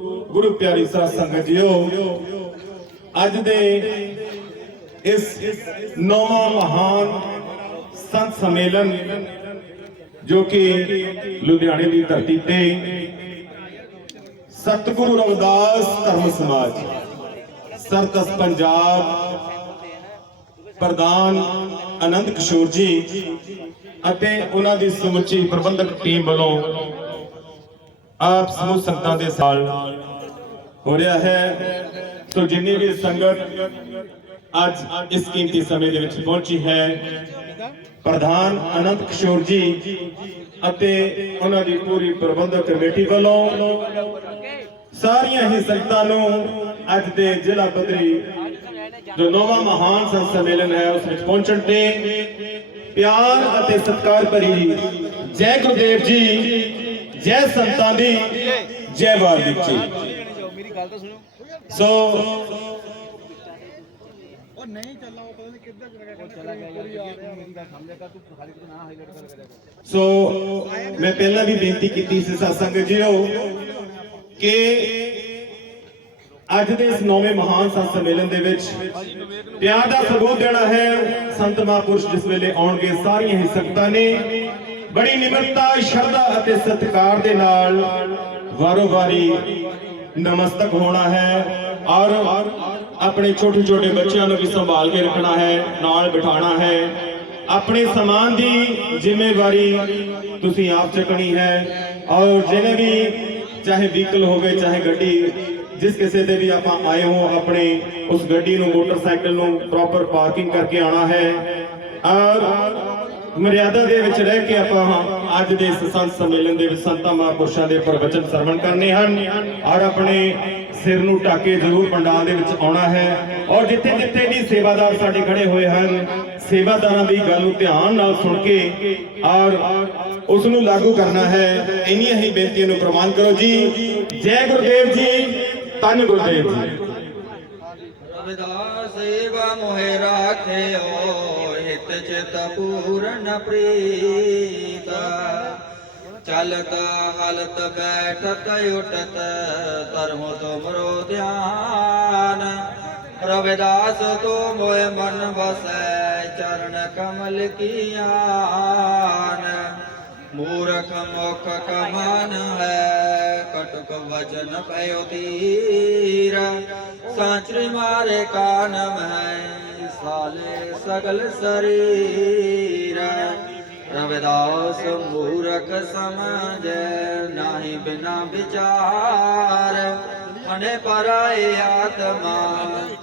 ਗੁਰੂ ਪਿਆਰੀ ਸਾਧ ਸੰਗਤ ਜੀਓ, ਅੱਜ ਦੇ ਇਸ ਨੌਵਾਂ ਮਹਾਨ ਸੰਤ ਸੰਮੇਲਨ ਜੋ ਕਿ ਲੁਧਿਆਣੇ ਦੀ ਧਰਤੀ ਤੇ ਸਤਿਗੁਰੂ ਰਵਿਦਾਸ ਧਰਮ ਸਮਾਜ ਸਰਤਸ ਪੰਜਾਬ ਪ੍ਰਧਾਨ ਆਨੰਦ ਕਿਸ਼ੋਰ ਜੀ ਅਤੇ ਉਹਨਾਂ ਦੀ ਸਮੁੱਚੀ ਪ੍ਰਬੰਧਕ ਟੀਮ ਵੱਲੋਂ ਆਪ ਸਮੂਹ ਸੰਗਤਾਂ ਦੇ ਸਾਲ ਹੋ ਰਿਹਾ ਹੈ। ਸੋ ਜਿੰਨੀ ਵੀ ਸੰਗਤ ਅੱਜ ਇਸ ਕੀਮਤੀ ਸਮੇਂ ਦੇ ਵਿੱਚ ਪਹੁੰਚੀ ਹੈ, ਪ੍ਰਧਾਨ ਆਨੰਦ ਕਿਸ਼ੋਰ ਜੀ ਅਤੇ ਉਹਨਾਂ ਦੀ ਪੂਰੀ ਪ੍ਰਬੰਧਕ ਕਮੇਟੀ ਵੱਲੋਂ ਸਾਰੀਆਂ ਹੀ ਸੰਗਤਾਂ ਨੂੰ ਅੱਜ ਦੇ ਜ਼ਿਲ੍ਹਾ ਪੱਧਰੀ ਜੋ ਨੌਵਾਂ ਮਹਾਨ ਸੰਤ ਸੰਮੇਲਨ ਹੈ, ਉਸ ਵਿੱਚ ਪਹੁੰਚਣ ਤੇ ਪਿਆਰ ਅਤੇ ਸਤਿਕਾਰ ਭਰੀ ਜੈ ਗੁਰਦੇਵ ਜੀ ਜੈ ਸੰਤਾਂ ਦੀ ਜੈ ਵਾਲਮੀਕ ਜੀ ਮੇਰੀ ਗੱਲ ਤਾਂ ਸੁਣੋ ਸੋ ਉਹ ਨਹੀਂ ਚੱਲਾ ਉਹ ਪਤਾ ਨਹੀਂ ਕਿੱਧਰ ਚਲਾ ਗਿਆ ਚਲਾ ਗਿਆ ਯਾਰ ਮੇਰੀ ਗੱਲ ਸਮਝ ਕਰ ਤੂੰ ਖਾਲੀ ਤੂੰ ਨਾ ਹਾਈਲਾਈਟ ਕਰ ਕਰਿਆ ਕਰ ਸੋ ਮੈਂ ਪਹਿਲਾਂ ਵੀ ਬੇਨਤੀ ਕੀਤੀ ਸੀ ਸਤਸੰਗ ਜੀਓ ਕਿ ਅੱਜ ਦੇ ਇਸ ਨੌਵੇਂ ਮਹਾਨ ਸੰਤ ਸੰਮੇਲਨ ਦੇ ਵਿੱਚ ਪਿਆਰ ਦਾ ਸਬੂਤ ਦੇਣਾ ਹੈ ਸੰਤ ਮਹਾਂਪੁਰਸ਼ ਜਿਸ ਵੇਲੇ ਆਉਣਗੇ ਸਾਰੀਆਂ ਹੀ ਸੰਗਤਾਂ ਨੇ। ਬੜੀ ਨਿਮਰਤਾ, ਸ਼ਰਧਾ ਅਤੇ ਸਤਿਕਾਰ ਦੇ ਨਾਲ ਵਾਰੋ ਵਾਰੀ ਨਮਸਤਕ ਹੋਣਾ ਹੈ ਔਰ ਆਪਣੇ ਛੋਟੇ ਛੋਟੇ ਬੱਚਿਆਂ ਨੂੰ ਵੀ ਸੰਭਾਲ ਕੇ ਰੱਖਣਾ ਹੈ, ਨਾਲ ਬਿਠਾਣਾ ਹੈ। ਆਪਣੇ ਸਮਾਨ ਦੀ ਜ਼ਿੰਮੇਵਾਰੀ ਤੁਸੀਂ ਆਪ ਚੱਕਣੀ ਹੈ ਔਰ ਜਿਹਨੇ ਵੀ ਚਾਹੇ ਵਹੀਕਲ ਹੋਵੇ, ਚਾਹੇ ਗੱਡੀ, ਜਿਸ ਕਿਸੇ ਤੇ ਵੀ ਆਪਾਂ ਆਏ ਹੋ, ਆਪਣੇ ਉਸ ਗੱਡੀ ਨੂੰ, ਮੋਟਰਸਾਈਕਲ ਨੂੰ ਪ੍ਰੋਪਰ ਪਾਰਕਿੰਗ ਕਰਕੇ ਆਣਾ ਹੈ। ਔਰ ਮਰਿਆਦਾ ਦੇ ਵਿੱਚ ਰਹਿ ਕੇ ਆਪਾਂ ਅੱਜ ਦੇ ਇਸ ਸੰਤ ਸੰਮੇਲਨ ਦੇ ਵਿੱਚ ਸੰਤਾਂ ਮਹਾਂਪੁਰਸ਼ਾਂ ਦੇ ਪ੍ਰਵਚਨ ਸਰਵਣ ਕਰਨੇ ਹਨ। ਔਰ ਆਪਣੇ ਸਿਰ ਨੂੰ ਢੱਕੇ ਜ਼ਰੂਰ ਪੰਡਾਲ ਦੇ ਵਿੱਚ ਆਉਣਾ ਹੈ। ਔਰ ਜਿੱਥੇ ਜਿੱਥੇ ਵੀ ਸੇਵਾਦਾਰ ਸਾਡੇ ਖੜੇ ਹੋਏ ਹਨ, ਸੇਵਾਦਾਰਾਂ ਦੀ ਗੱਲ ਨੂੰ ਧਿਆਨ ਨਾਲ ਸੁਣ ਕੇ ਔਰ ਉਸ ਨੂੰ ਲਾਗੂ ਕਰਨਾ ਹੈ। ਇੰਨੀਆਂ ਹੀ ਬੇਨਤੀਆਂ ਨੂੰ ਪ੍ਰਵਾਨ ਕਰੋ ਜੀ। ਜੈ ਗੁਰਦੇਵ ਜੀ, ਧੰਨ ਗੁਰਦੇਵ ਜੀ। ਰਵਿਦਾਸ ਸੇਵਾ ਮੋਹਿ ਰਾਖਿਓ। ਚਿਤ ਪੂਰਨ ਪ੍ਰੀਤ। ਚਲਤ ਹਲਤ ਬੈਠਤ ਉਠਤ, ਧਰਮ ਤੁਮਰੋ ਧਿਆਨ। ਰਵਿਦਾਸ ਤੋ ਮੋਹਿ ਮਨ ਵਸੈ, ਚਰਨ ਕਮਲ ਕੀਆਨ ਮੂਰਖ ਮੁਖ ਕਮਨ ਹੈ, ਕਟਕ ਵਚਨ ਪਇਓ ਤੀਰ। ਸਾਚਰੀ ਮਾਰੇ ਕਾਨਮ ਹੈ ਸਾਲੇ ਸਗਲ ਸਰੀਰ, ਰਵਿਦਾਸ ਮੂਰਖ ਸਮਝੈ ਨਾਹੀ ਬਿਨਾ ਵਿਚਾਰ। ਅਨੇ ਪਰਾਏ ਆਤਮਾ,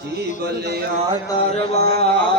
ਜੀਵ ਲਿਆ ਤਰਵਾਰ।